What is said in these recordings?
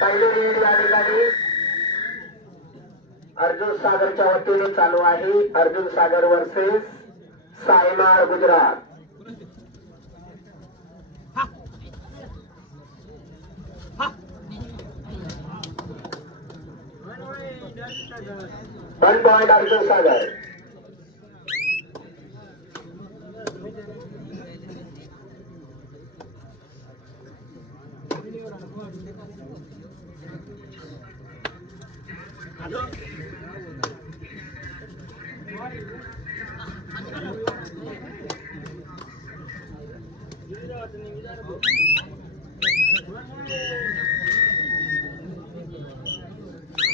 पहिली लीड या ठिकाणी अर्जुन सागरच्या वतीने चालू आहे. Arjun Sagar versus Saimar Gujarat. One point Arjun Sagar.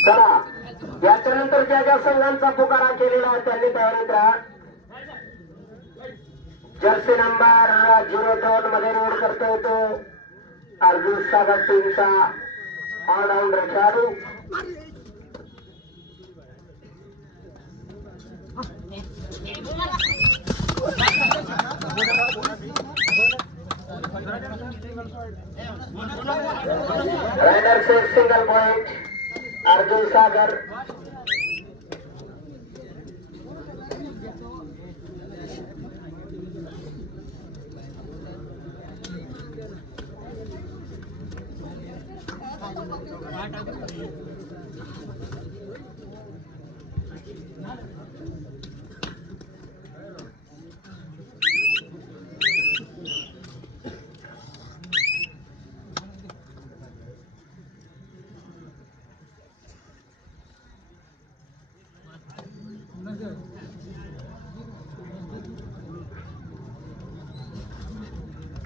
चला याच्यानंतर ज्या ज्या संघांचा पुकारा केलेला आहे त्यांनी तयारीत राहा. जर्सी नंबर 02 मध्ये रोड करतोय तो अर्जुन सागर टीमचा ऑलराऊंडर खेळाडू. रायडर से सिंगल पॉइंट अर्जुन सागर.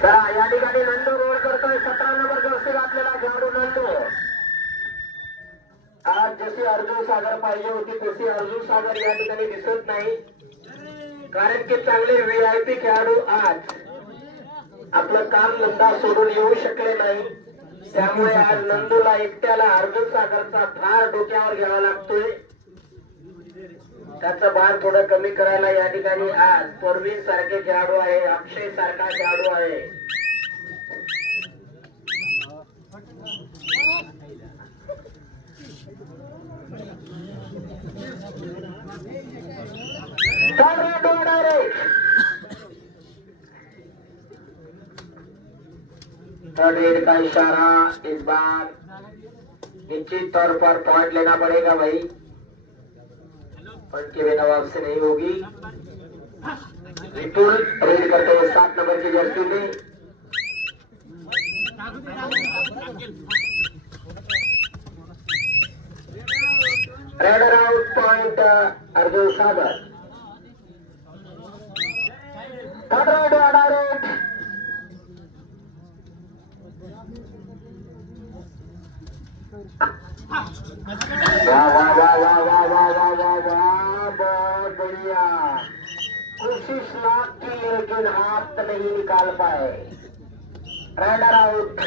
चला या ठिकाणी नंदू रोड करतोय 17 नंबर जर्सी घातलेला खेळाडू नंदू. आज जशी अर्जुन सागर पाहिजे होती तशी अर्जुन सागर या ठिकाणी दिसत नाही. कारण की चांगले VIP खेळाडू आज आपलं काम धंदा सोडून येऊ शकले नाही. त्यामुळे आज नंदूला एकट्याला अर्जुन सागरचा भार डोक्यावर घ्यावा लागतोय. त्याचं भार थोडं कमी करायला या ठिकाणी आज परवीन सारखे खेळाडू आहे, अक्षय सारखा खेळाडू आहे. थर्ड रेड का इशारा. इस बार निश्चित तौर पर पॉइंट लेना पड़ेगा भाई, उनके बिना वापसी नहीं होगी. विपुल रेड करते हुए 7 नंबर की जर्सी में. Raider out point Arjun Sagar. Third raid order raid. वाह वाह वाह वाह वाह वाह वाह वाह वाह, बहुत बढ़िया. कोशिश लाख की लेकिन हाथ नहीं निकाल पाए. राइडर आउट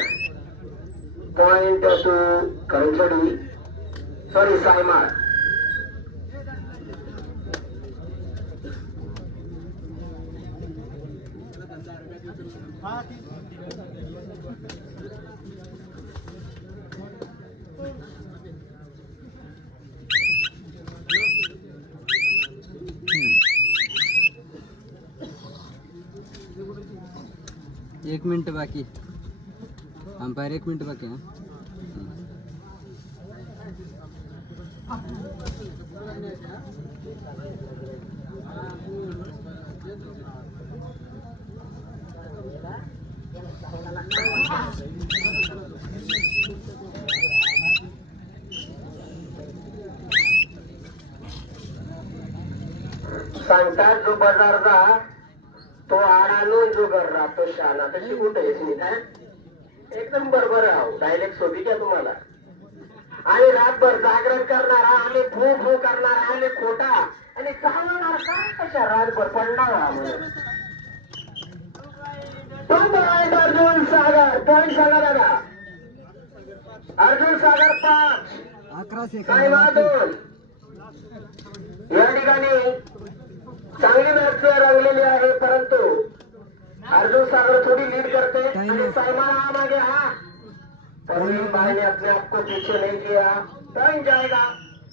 पॉइंट टू करंचड़ी, सॉरी सायमार. एक मिनिट बाकी, अंपायर 1 मिनिट बाकी है. सांगतात जो बाजारचा तो आडालो जो गर्रा तो शाना. तशी कुठे आहे एकदम बरोबर आहो. डायलेक्ट सोबी घ्या तुम्हाला. आणि रातभर जागरण करणारा आणि फो फो करणारा आणि खोटा आणि चालवणार काय कशा रातभर पडणार. अर्जुन सागर पॉइंट सांगा दादा. अर्जुन सागर 5 11 सेकंद 2. या ठिकाणी चांगली मॅच रंगलेली आहे, परंतु अर्जुन सागर थोडी लीड करते आणि सायमान हा मागे हा परवीन भाई ने अपने आप को पीछे नहीं किया। टाइम जाएगा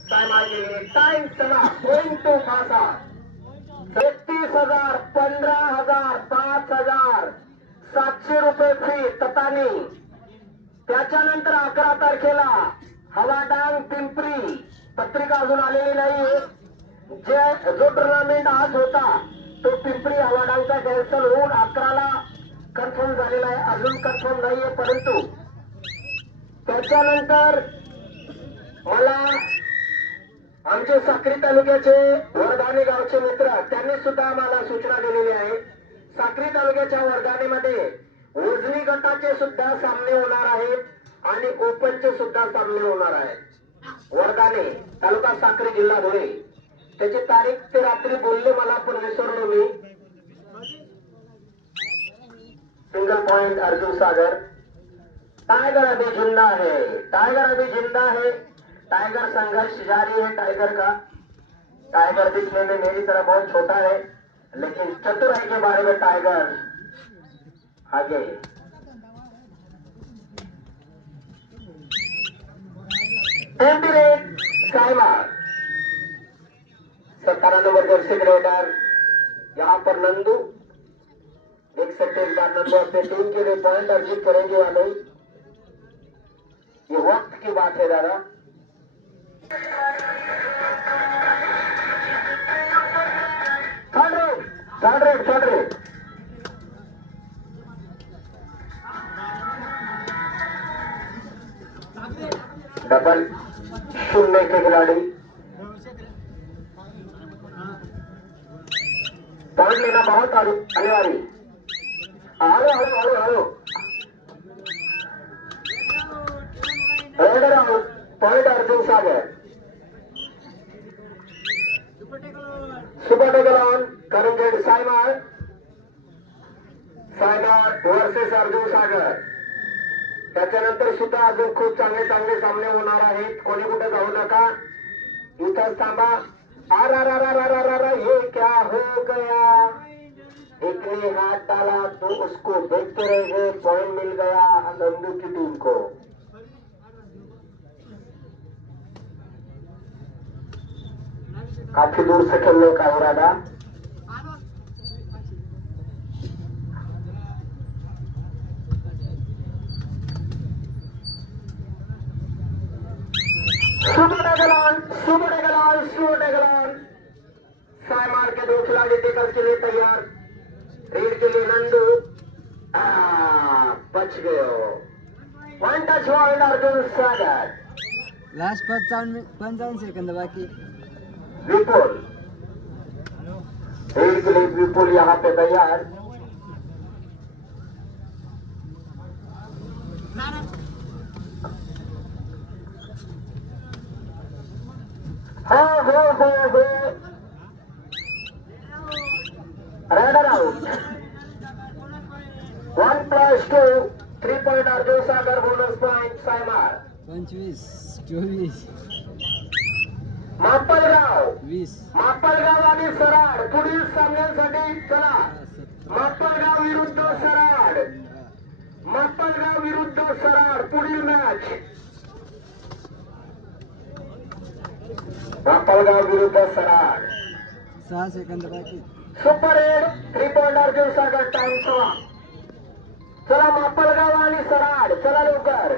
साइमा के लिए। टाइम चला। गोइंग टू फासा 31,000, 15,000, 5,000, 700 रुपये फी ततानी। त्याच्यानंतर 11 तारखेला हवाडांग पिंपरी पत्रिका अजून आलेली नाही। जो टुर्नामेंट आज होता तो पिंपरी हवाडांगचा कॅन्सल होऊन 11ला कन्फर्म झालेला आहे। अजून कन्फर्म नाहीये, परंतु त्याच्यानंतर मला आमचे साक्री तालुक्याचे वरदानी गावचे मित्र त्यांनी सुद्धा आम्हाला सूचना दिलेली आहे। साक्री तालुक्याच्या वरदानीमध्ये उजनी गटाचे सुद्धा सामने होणार आहेत आणि ओपनचे सुद्धा सामने होणार आहेत। वरदानी तालुका साक्री जिल्हा धुळे त्याची तारीख ते रात्री बोलले मला, पण विसरलो मी। सिंगल पॉइंट अर्जुन सागर। टाइगर अभी जिंदा है, टाइगर अभी जिंदा है। टाइगर संघर्ष जारी है टाइगर का। टाइगर दिखने में मेरी तरह बहुत छोटा है, लेकिन चतुराई के बारे में टाइगर आगे है। Saima 17 number Jersey grader. यहाँ पर नंदू देख सकते हैं, इस बार नंदू अपने टीम के लिए पॉइंट अर्जित करेंगे या नहीं, ये वक्त की बात है दादा। थर्ड रेड डबल 0 के खिलाड़ी। पॉइंट लेना बहुत अनिवार्य। आओ रेडर आउट। पॉइंट अर्जुन सागर। सुपर टेकल ऑन करंजेड सायमाळ वर्सेस अर्जुन सागर। त्याच्यानंतर सुद्धा अजून खूप चांगले सामने होणार आहेत। कोणी कुठे जाऊ नका, इथं थांबा। ये क्या हो गया, एक ने हाथ डाला तो उसको देखते रह गए। पॉइंट मिल गया नंदू की टीम को। काफी दूर से खेलने का इरादा। सुपर टेगलॉन साइमार के 2 खिलाड़ी टेकल के लिए तैयार। रेड के लिए नंदू बच गए। वन टच वर्ल्ड अर्जुन सागर। लास्ट 55 सेकंद बाकी। विपुल रेड के लिए विपुल यहाँ पे तैयार। हो raider out. 1+2 3 point Arjun Sagar. Bonus point Saimal. 25, 24, Mapalgaon 20, Mapalgaon आणि सराड पुढील सामन्यांसाठी चला। मापलगाव विरुद्ध सराड, मापलगाव विरुद्ध सराड पुढील मॅच। मापलगाव विरुद्ध सराड। 6 सेकंद बाकी। सुपर 8 3 पॉइंट अर्जुन सागर। टाइम 6। चला मापलगाव आणि सराड, चला लवकर।